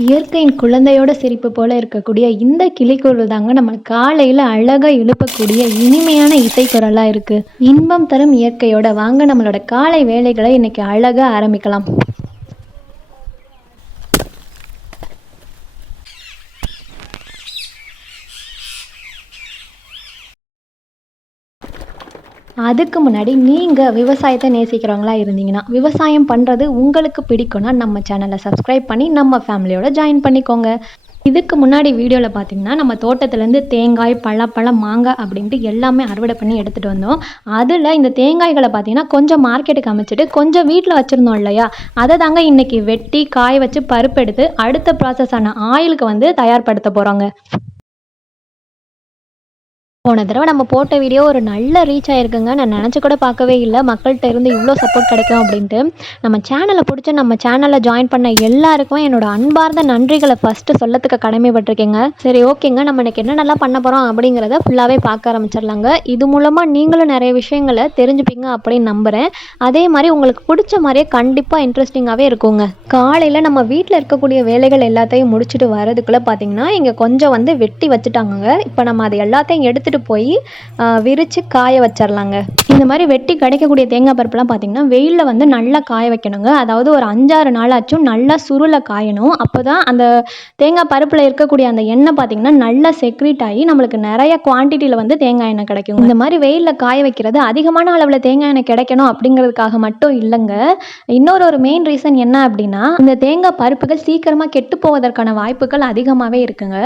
இயற்கையின் குழந்தையோட சிரிப்பு போல இருக்கக்கூடிய இந்த கிளிக்குரல் தாங்க நம்ம காலையில் அழகாக எழுப்பக்கூடிய இனிமையான இசைக்குரலாக இருக்குது. இன்பம் தரும் இயற்கையோட வாங்க நம்மளோட காலை வேலைகளை இன்னைக்கு அழகாக ஆரம்பிக்கலாம். அதுக்கு முன்னாடி நீங்கள் விவசாயத்தை நேசிக்கிறவங்களா இருந்தீங்கன்னா, விவசாயம் பண்ணுறது உங்களுக்கு பிடிக்கும்னா நம்ம சேனலை சப்ஸ்கிரைப் பண்ணி நம்ம ஃபேமிலியோட ஜாயின் பண்ணிக்கோங்க. இதுக்கு முன்னாடி வீடியோவில் பார்த்தீங்கன்னா நம்ம தோட்டத்துலேருந்து தேங்காய், பழப்பழம், மாங்காய் அப்படின்ட்டு எல்லாமே அறுவடை பண்ணி எடுத்துகிட்டு வந்தோம். அதில் இந்த தேங்காய்களை பார்த்தீங்கன்னா கொஞ்சம் மார்க்கெட்டுக்கு அமைச்சிட்டு கொஞ்சம் வீட்டில் வச்சுருந்தோம் இல்லையா, அதை தாங்க இன்றைக்கி வெட்டி காய வச்சு பருப்பெடுத்து அடுத்த ப்ராசஸான ஆயிலுக்கு வந்து தயார்படுத்த போகிறோங்க. போன தடவை நம்ம போட்ட வீடியோ ஒரு நல்ல ரீச் ஆயிருக்குங்க. நான் நினச்சி கூட பார்க்கவே இல்லை மக்கள்கிட்ட இருந்து இவ்வளோ சப்போர்ட் கிடைக்கும் அப்படின்ட்டு. நம்ம சேனலை பிடிச்சி நம்ம சேனலில் ஜாயின் பண்ண எல்லாருக்குமே என்னோட அன்பார்ந்த நன்றிகளை ஃபஸ்ட்டு சொல்லத்துக்கு கடமைப்பட்டிருக்கேங்க. சரி, ஓகேங்க, நம்ம இன்னைக்கு என்னென்னலாம் பண்ண போகிறோம் அப்படிங்கிறத ஃபுல்லாகவே பார்க்க ஆரம்பிச்சிடலாங்க. இது மூலமாக நீங்களும் நிறைய விஷயங்களை தெரிஞ்சுப்பீங்க அப்படின்னு நம்புகிறேன். அதே மாதிரி உங்களுக்கு பிடிச்ச மாதிரியே கண்டிப்பாக இன்ட்ரெஸ்டிங்காகவே இருக்குங்க. காலையில் நம்ம வீட்டில் இருக்கக்கூடிய வேலைகள் எல்லாத்தையும் முடிச்சுட்டு வரதுக்குள்ளே பார்த்தீங்கன்னா இங்கே கொஞ்சம் வந்து வெட்டி வச்சுட்டாங்க. இப்போ நம்ம அதை எல்லாத்தையும் எடுத்துகிட்டு போய் விரித்து காய வச்சிடலாங்க. இந்த மாதிரி வெட்டி கிடைக்கக்கூடிய தேங்காய் பருப்புலாம் பார்த்திங்கன்னா வெயிலில் வந்து நல்லா காய வைக்கணுங்க. அதாவது ஒரு 5-6 நாளாச்சும் நல்லா சுருளை காயணும். அப்போ தான் அந்த தேங்காய் பருப்பில் இருக்கக்கூடிய அந்த எண்ணெய் பார்த்திங்கன்னா நல்லா செக்ரீட் ஆகி நம்மளுக்கு நிறைய குவான்டிட்டியில் வந்து தேங்காய் எண்ணெய் கிடைக்கும். இந்த மாதிரி வெயிலில் காய வைக்கிறது அதிகமான அளவில் தேங்காய் எண்ணெய் கிடைக்கணும் அப்படிங்கிறதுக்காக மட்டும் இல்லைங்க. இன்னொரு மெயின் ரீசன் என்ன அப்படின்னா, இந்த தேங்காய் பருப்புகள் சீக்கிரமாக கெட்டு போவதற்கான வாய்ப்புகள் அதிகமாகவே இருக்குங்க.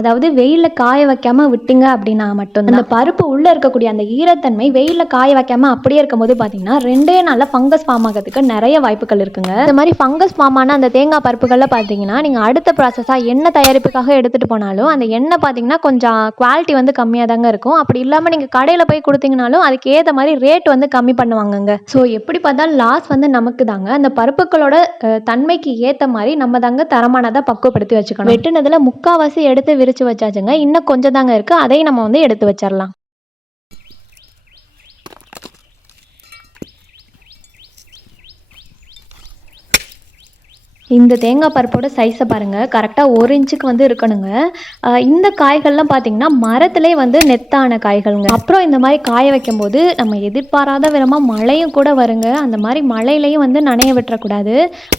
அதாவது வெயிலில் காய வைக்காமல் விட்டீங்க அப்படின்னா மட்டும் அந்த பருப்பு உள்ளே இருக்கக்கூடிய அந்த ஈரத்தன்மை வெயிலில் காய வைக்காமல் அப்படியே இருக்கும்போது பார்த்தீங்கன்னா 2 நாளில் ஃபங்கஸ் ஃபார்ம் ஆகிறதுக்கு நிறைய வாய்ப்புகள் இருக்குங்க. இந்த மாதிரி ஃபங்கஸ் ஃபார்ம் ஆன அந்த தேங்காய் பருப்புகளில் பார்த்தீங்கன்னா நீங்கள் அடுத்த ப்ராசஸாக எண்ணெய் தயாரிப்புக்காக எடுத்துகிட்டு போனாலும் அந்த எண்ணெய் பார்த்தீங்கன்னா கொஞ்சம் குவாலிட்டி வந்து கம்மியாக தாங்க இருக்கும். அப்படி இல்லாமல் நீங்கள் கடையில் போய் கொடுத்தீங்கனாலும் அதுக்கு ஏற்ற மாதிரி ரேட் வந்து கம்மி பண்ணுவாங்கங்க. ஸோ எப்படி பார்த்தாலும் லாஸ் வந்து நமக்கு தாங்க. அந்த பருப்புகளோட தன்மைக்கு ஏற்ற மாதிரி நம்ம தாங்க தரமானதாக பக்குவப்படுத்தி வச்சுக்கணும். வெட்டுனதில் முக்கால்வாசி எடுத்து விரித்து வச்சாச்சுங்க. இன்னும் கொஞ்சம் தாங்க இருக்குது. அதையும் நம்ம வந்து எடுத்து வச்சிடலாம். இந்த தேங்காய் பருப்போட சைஸை பாருங்கள், கரெக்டாக 1 இன்ச்சுக்கு வந்து இருக்கணுங்க. இந்த காய்கள்லாம் பார்த்திங்கன்னா மரத்திலே வந்து நெத்தான காய்கள்ங்க. அப்புறம் இந்த மாதிரி காய வைக்கும்போது நம்ம எதிர்பாராத விதமாக மழையும் கூட வருங்க. அந்த மாதிரி மழையிலையும் வந்து நனைய விட்டுறக்கூடாது.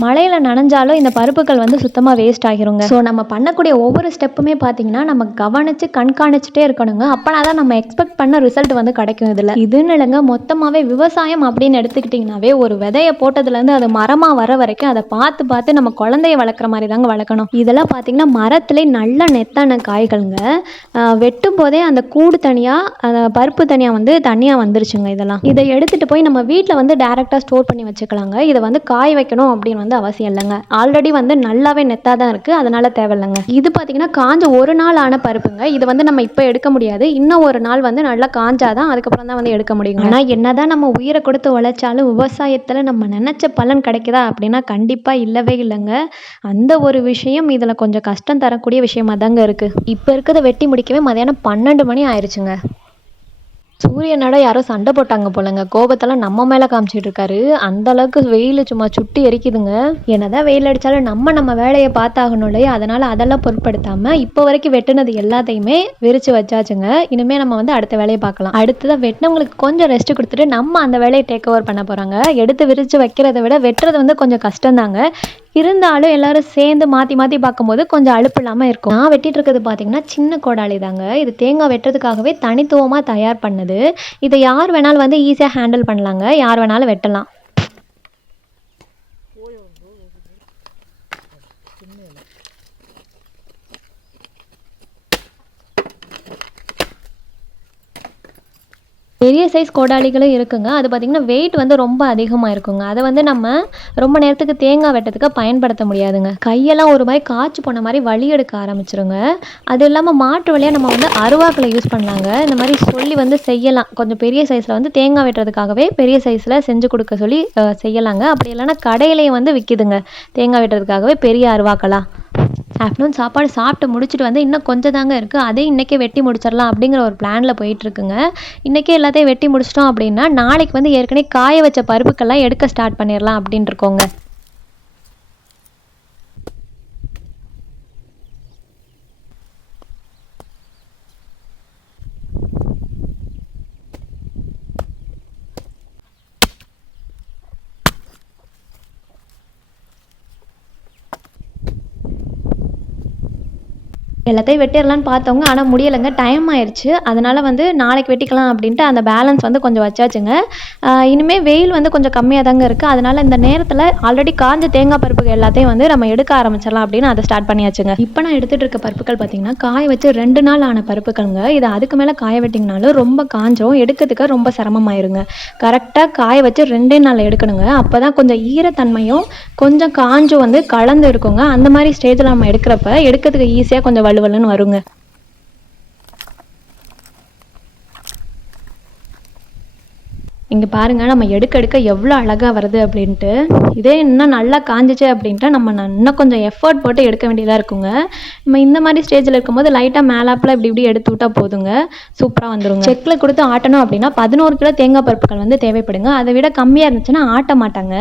மழையில் நனைஞ்சாலும் இந்த பருப்புகள் வந்து சுத்தமாக வேஸ்ட் ஆகிருங்க. ஸோ நம்ம பண்ணக்கூடிய ஒவ்வொரு ஸ்டெப்புமே பார்த்திங்கன்னா நம்ம கவனித்து கண்காணிச்சுட்டே இருக்கணுங்க. அப்போனா தான் நம்ம எக்ஸ்பெக்ட் பண்ண ரிசல்ட் வந்து கிடைக்கும். இதுன்னு இல்லைங்க, மொத்தமாகவே விவசாயம் அப்படின்னு எடுத்துக்கிட்டிங்கனாவே ஒரு விதையை போட்டதுலேருந்து அது மரமாக வர வரைக்கும் அதை பார்த்து நம்ம குழந்தைய வளர்க்குற மாதிரி தாங்க வளர்க்கணும். இதெல்லாம் பார்த்திங்கன்னா மரத்துலே நல்ல நெத்தான காய்கள்ங்க. வெட்டும் போதே அந்த கூடு தனியாக அந்த பருப்பு தனியாக வந்துருச்சுங்க. இதை எடுத்துகிட்டு போய் நம்ம வீட்டில் வந்து டேரெக்டாக ஸ்டோர் பண்ணி வச்சுக்கலாங்க. இதை வந்து காய வைக்கணும் அப்படின்னு வந்து அவசியம் இல்லைங்க. ஆல்ரெடி வந்து நல்லாவே நெத்தாக தான் இருக்குது, அதனால் தேவையில்லைங்க. இது பார்த்திங்கன்னா காஞ்ச 1 நாள் ஆன பருப்புங்க. இதை வந்து நம்ம இப்போ எடுக்க முடியாது. இன்னும் 1 நாள் வந்து நல்லா காஞ்சாதான் அதுக்கப்புறம் தான் வந்து எடுக்க முடியும். ஆனால் என்னதான் நம்ம உயிரை கொடுத்து உழைச்சாலும் விவசாயத்தில் நம்ம நினச்ச பலன் கிடைக்குதா அப்படின்னா கண்டிப்பாக இல்லவே இல்லைங்க. அந்த ஒரு விஷயம் இதில் கொஞ்சம் கஷ்டம் தரக்கூடிய விஷயமா தாங்க இருக்குது. இப்போ இருக்கிறத வெட்டி முடிக்கவே மதியானம் 12 மணி ஆயிடுச்சுங்க. சூரியனோட யாரோ சண்டை போட்டாங்க போலங்க. கோபத்தெல்லாம் நம்ம மேலே காமிச்சிட்டு இருக்காரு. அந்த அளவுக்கு வெயில் சும்மா சுட்டி எரிக்குதுங்க. என்னதான் வெயில் அடித்தாலும் நம்ம வேலையை பார்த்தாகணும் இல்லையா, அதனால் அதெல்லாம் பொருட்படுத்தாமல் இப்போ வரைக்கும் வெட்டினது எல்லாத்தையுமே விரித்து வச்சாச்சுங்க. இனிமேல் நம்ம வந்து அடுத்த வேலையை பார்க்கலாம். அடுத்ததான் வெட்டினவங்களுக்கு கொஞ்சம் ரெஸ்ட் கொடுத்துட்டு நம்ம அந்த வேலையை டேக் ஓவர் பண்ண போகிறாங்க. எடுத்து விரித்து வைக்கிறத விட வெட்டுறது வந்து கொஞ்சம் கஷ்டம்தாங்க. இருந்தாலும் எல்லாரும் சேர்ந்து மாற்றி பார்க்கும்போது கொஞ்சம் அலுப்பு இல்லாமல் இருக்கும். நான் வெட்டிட்டு இருக்கிறது பார்த்தீங்கன்னா சின்ன கோடாளி தாங்க. இது தேங்காய் வெட்டுறதுக்காகவே தனித்துவமாக தயார் பண்ணது. இதை யார் வேணாலும் வந்து ஈஸியாக ஹேண்டில் பண்ணலாங்க. யார் வேணாலும் வெட்டலாம். பெரிய சைஸ் கோடாளிகளும் இருக்குங்க. அது பார்த்திங்கன்னா வெயிட் வந்து ரொம்ப அதிகமாக இருக்குங்க. அதை வந்து நம்ம ரொம்ப நேரத்துக்கு தேங்காய் வெட்டத்துக்கு பயன்படுத்த முடியாதுங்க. கையெல்லாம் ஒரு மாதிரி காய்ச்சி போன மாதிரி வலி எடுக்க ஆரம்பிச்சிருங்க. அது இல்லாமல் மாற்று வழியாக நம்ம வந்து அருவாக்களை யூஸ் பண்ணலாங்க. இந்த மாதிரி சொல்லி வந்து செய்யலாம். கொஞ்சம் பெரிய சைஸில் வந்து தேங்காய் வெட்டுறதுக்காகவே பெரிய சைஸில் செஞ்சு கொடுக்க சொல்லி செய்யலாங்க. அப்படி இல்லைன்னா கடையிலையும் வந்து விற்கிதுங்க தேங்காய் வெட்டுறதுக்காகவே பெரிய அருவாக்களாக. ஆஃப்டர்நூன் சாப்பாடு சாப்பிட்டு முடிச்சுட்டு வந்து இன்னும் கொஞ்சம் தாங்க இருக்குது. அதையும் இன்றைக்கே வெட்டி முடிச்சிடலாம் அப்படிங்கிற ஒரு பிளானில் போயிட்டுருக்குங்க. இன்றைக்கே எல்லாத்தையும் வெட்டி முடிச்சிட்டோம் அப்படின்னா நாளைக்கு வந்து ஏற்கனவே காய வச்ச பருப்புக்கெல்லாம் எடுக்க ஸ்டார்ட் பண்ணிடலாம் அப்படின்னு இருக்கோங்க. எல்லாத்தையும் வெட்டிடலான்னு பார்த்தவங்க, ஆனால் முடியலைங்க, டைம் ஆயிடுச்சு. அதனால் வந்து நாளைக்கு வெட்டிக்கலாம் அப்படின்ட்டு அந்த பேலன்ஸ் வந்து கொஞ்சம் வச்சாச்சுங்க. இனிமேல் வெயில் வந்து கொஞ்சம் கம்மியாக தாங்க இருக்குது. அதனால் இந்த நேரத்தில் ஆல்ரெடி காஞ்ச தேங்காய் பருப்புகள் எல்லாத்தையும் வந்து நம்ம எடுக்க ஆரம்பிச்சிடலாம் அப்படின்னு அதை ஸ்டார்ட் பண்ணியாச்சுங்க. இப்போ நான் எடுத்துகிட்டு இருக்க பருப்புகள் பார்த்தீங்கன்னா காய வச்சு 2 நாள் ஆன பருப்புகள்ங்க. இது அதுக்கு மேலே காய வெட்டிங்கனாலும் ரொம்ப காஞ்சோம், எடுக்கிறதுக்கு ரொம்ப சிரமமாயிருங்க. கரெக்டாக காய வச்சு 2 நாள் எடுக்கணுங்க. அப்போ தான் கொஞ்சம் ஈரத்தன்மையும் கொஞ்சம் காஞ்சும் வந்து கலந்து இருக்குங்க. அந்த மாதிரி ஸ்டேஜில் நம்ம எடுக்கிறதுக்கு ஈஸியாக கொஞ்சம் வலுவலுன்னு வருங்க. இங்கே பாருங்கள், நம்ம எடுக்க எவ்வளோ அழகாக வருது அப்படின்ட்டு. இதே இன்னும் நல்லா காஞ்சிச்சு அப்படின்ட்டு நம்ம இன்னும் கொஞ்சம் எஃபர்ட் போட்டு எடுக்க வேண்டியதாக இருக்குங்க. நம்ம இந்த மாதிரி ஸ்டேஜில் இருக்கும்போது லைட்டாக மேலாப்பில் இப்படி இப்படி எடுத்து விட்டால் போதுங்க, சூப்பராக வந்துடுங்க. செக்கில் கொடுத்து ஆட்டணும் அப்படின்னா 11 கிலோ தேங்காய் பருப்புகள் வந்து தேவைப்படுங்க. அதை விட கம்மியாக இருந்துச்சுன்னா ஆட்ட மாட்டாங்க.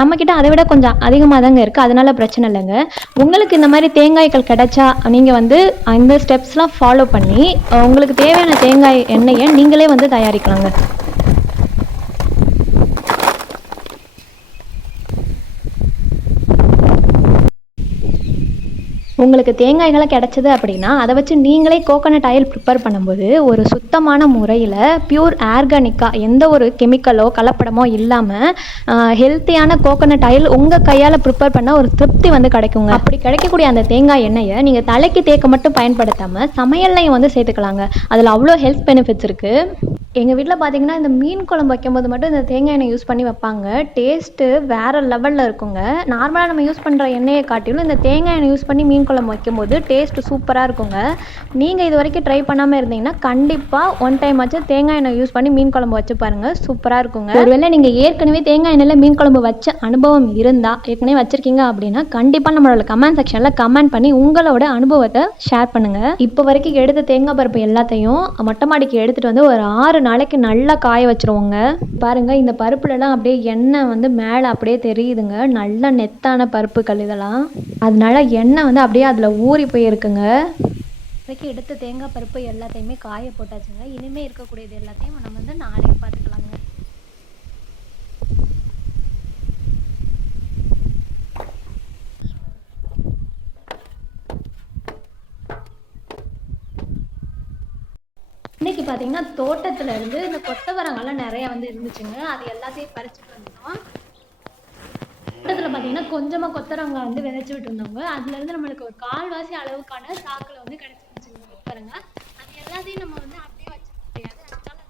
நம்மக்கிட்ட அதை விட கொஞ்சம் அதிகமாக தாங்க இருக்குது, அதனால பிரச்சனை இல்லைங்க. உங்களுக்கு இந்த மாதிரி தேங்காய்கள் கிடைச்சா நீங்கள் வந்து இந்த ஸ்டெப்ஸ்லாம் ஃபாலோ பண்ணி உங்களுக்கு தேவையான தேங்காய் எண்ணெயை நீங்களே வந்து தயாரிக்கலாங்க. உங்களுக்கு தேங்காய்களை கிடச்சிது அப்படின்னா அதை வச்சு நீங்களே கோகோனட் ஆயில் ப்ரிப்பேர் பண்ணும்போது ஒரு சுத்தமான முறையில் பியூர் ஆர்கானிக்காக எந்த ஒரு கெமிக்கலோ கலப்படமோ இல்லாமல் ஹெல்த்தியான கோகோனட் ஆயில் உங்கள் கையால் ப்ரிப்பேர் பண்ண ஒரு திருப்தி வந்து கிடைக்குங்க. அப்படி கிடைக்கக்கூடிய அந்த தேங்காய் எண்ணெயை நீங்கள் தலைக்கு தேக்க மட்டும் பயன்படுத்தாமல் சமையல்லையும் வந்து சேர்த்துக்கலாங்க. அதில் அவ்வளோ ஹெல்த் பெனிஃபிட்ஸ் இருக்குது. எங்கள் வீட்டில் பார்த்தீங்கன்னா இந்த மீன் குழம்பு வைக்கும்போது மட்டும் இந்த தேங்காய் எண்ணெய் யூஸ் பண்ணி வைப்பாங்க. டேஸ்ட்டு வேறு லெவலில் இருக்குங்க. நார்மலாக நம்ம யூஸ் பண்ணுற எண்ணெயை காட்டிலும் இந்த தேங்காய் எண்ணெய் யூஸ் பண்ணி மீன் குழம்பு வைக்கும்போது டேஸ்ட்டு சூப்பராக இருக்குங்க. நீங்கள் இது வரைக்கும் ட்ரை பண்ணாமல் இருந்தீங்கன்னா கண்டிப்பாக ஒன் டைம் ஆச்சு தேங்காய் எண்ணெய் யூஸ் பண்ணி மீன் குழம்பு வச்சு பாருங்கள், சூப்பராக இருக்குங்க. ஒருவேளை நீங்கள் ஏற்கனவே தேங்காய் எண்ணெயில் மீன் குழம்பு வச்ச அனுபவம் இருந்தால், ஏற்கனவே வச்சுருக்கீங்க அப்படின்னா கண்டிப்பாக நம்மளோட கமெண்ட் செக்ஷனில் கமெண்ட் பண்ணி உங்களோட அனுபவத்தை ஷேர் பண்ணுங்கள். இப்போ வரைக்கும் எடுத்த தேங்காய் பருப்பு எல்லாத்தையும் மொட்டை மாடிக்கு எடுத்துகிட்டு வந்து ஒரு 6 நாளைக்கு நல்லா காய வச்சுருவோங்க. பாருங்கள், இந்த பருப்புலலாம் அப்படியே எண்ணெய் வந்து மேலே அப்படியே தெரியுதுங்க. நல்ல நெத்தான பருப்புகள் இதெல்லாம், அதனால எண்ணெய் வந்து அப்படியே அதில் ஊறி போயிருக்குங்க. வரைக்கும் எடுத்த தேங்காய் பருப்பு எல்லாத்தையுமே காய போட்டாச்சுங்க. இனிமேல் இருக்கக்கூடியது எல்லாத்தையும் நம்ம வந்து நாளைக்கு பார்த்துக்கலாங்க. இன்னைக்கு பார்த்தீங்கன்னா தோட்டத்துல இருந்து இந்த கொத்தவரங்கெல்லாம் நிறைய வந்து இருந்துச்சுங்க. அது எல்லாத்தையும் பறிச்சுட்டு வந்தோம். தோட்டத்தில் பார்த்தீங்கன்னா கொஞ்சமாக கொத்தவரங்காய் வந்து விதைச்சி விட்டுருந்தவங்க. அதுலேருந்து நம்மளுக்கு ஒரு கால்வாசி அளவுக்கான சாக்கில் வந்து கிடைச்சிருச்சுங்க கொத்தவரங்க. அது எல்லாத்தையும் நம்ம வந்து அப்படியே வச்சுக்க முடியாது. அதனால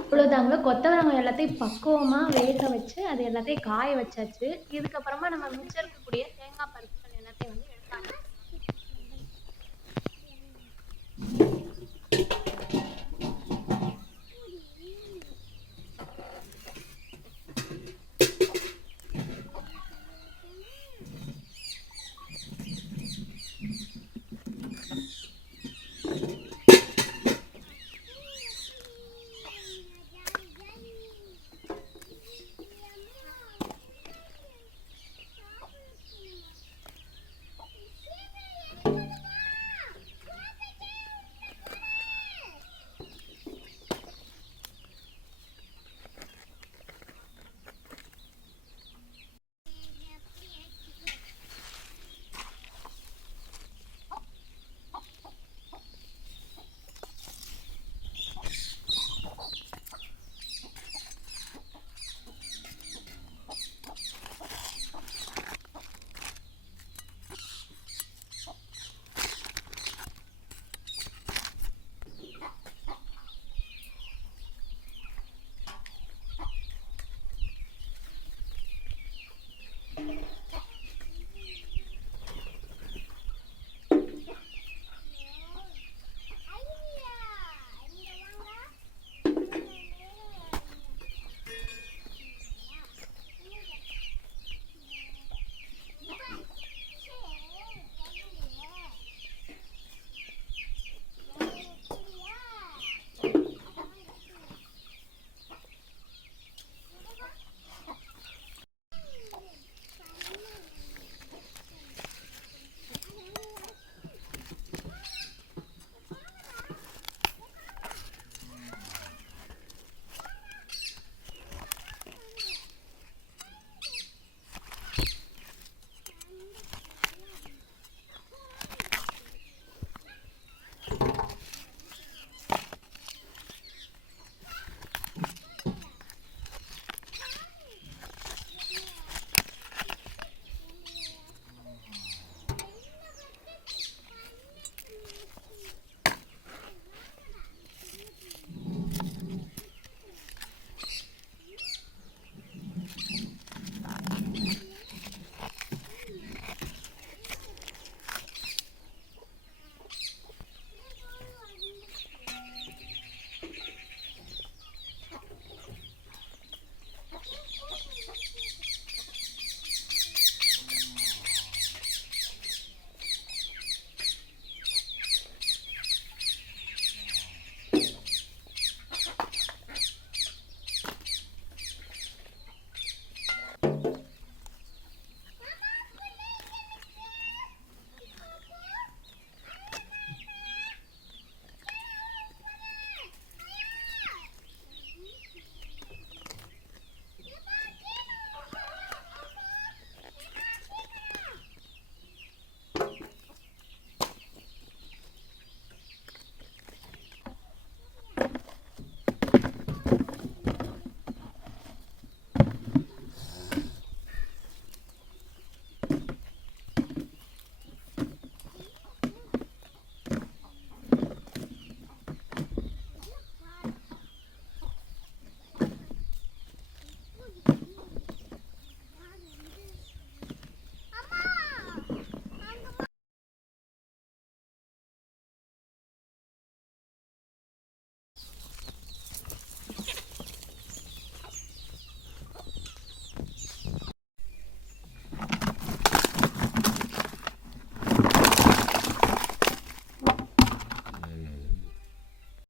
இவ்வளோதாங்க. கொத்தவரங்காய் எல்லாத்தையும் பக்குவமாக வேக வச்சு அது எல்லாத்தையும் காய வச்சாச்சு. இதுக்கப்புறமா நம்ம மிச்சம் இருக்கக்கூடிய தேங்காய் பருப்பு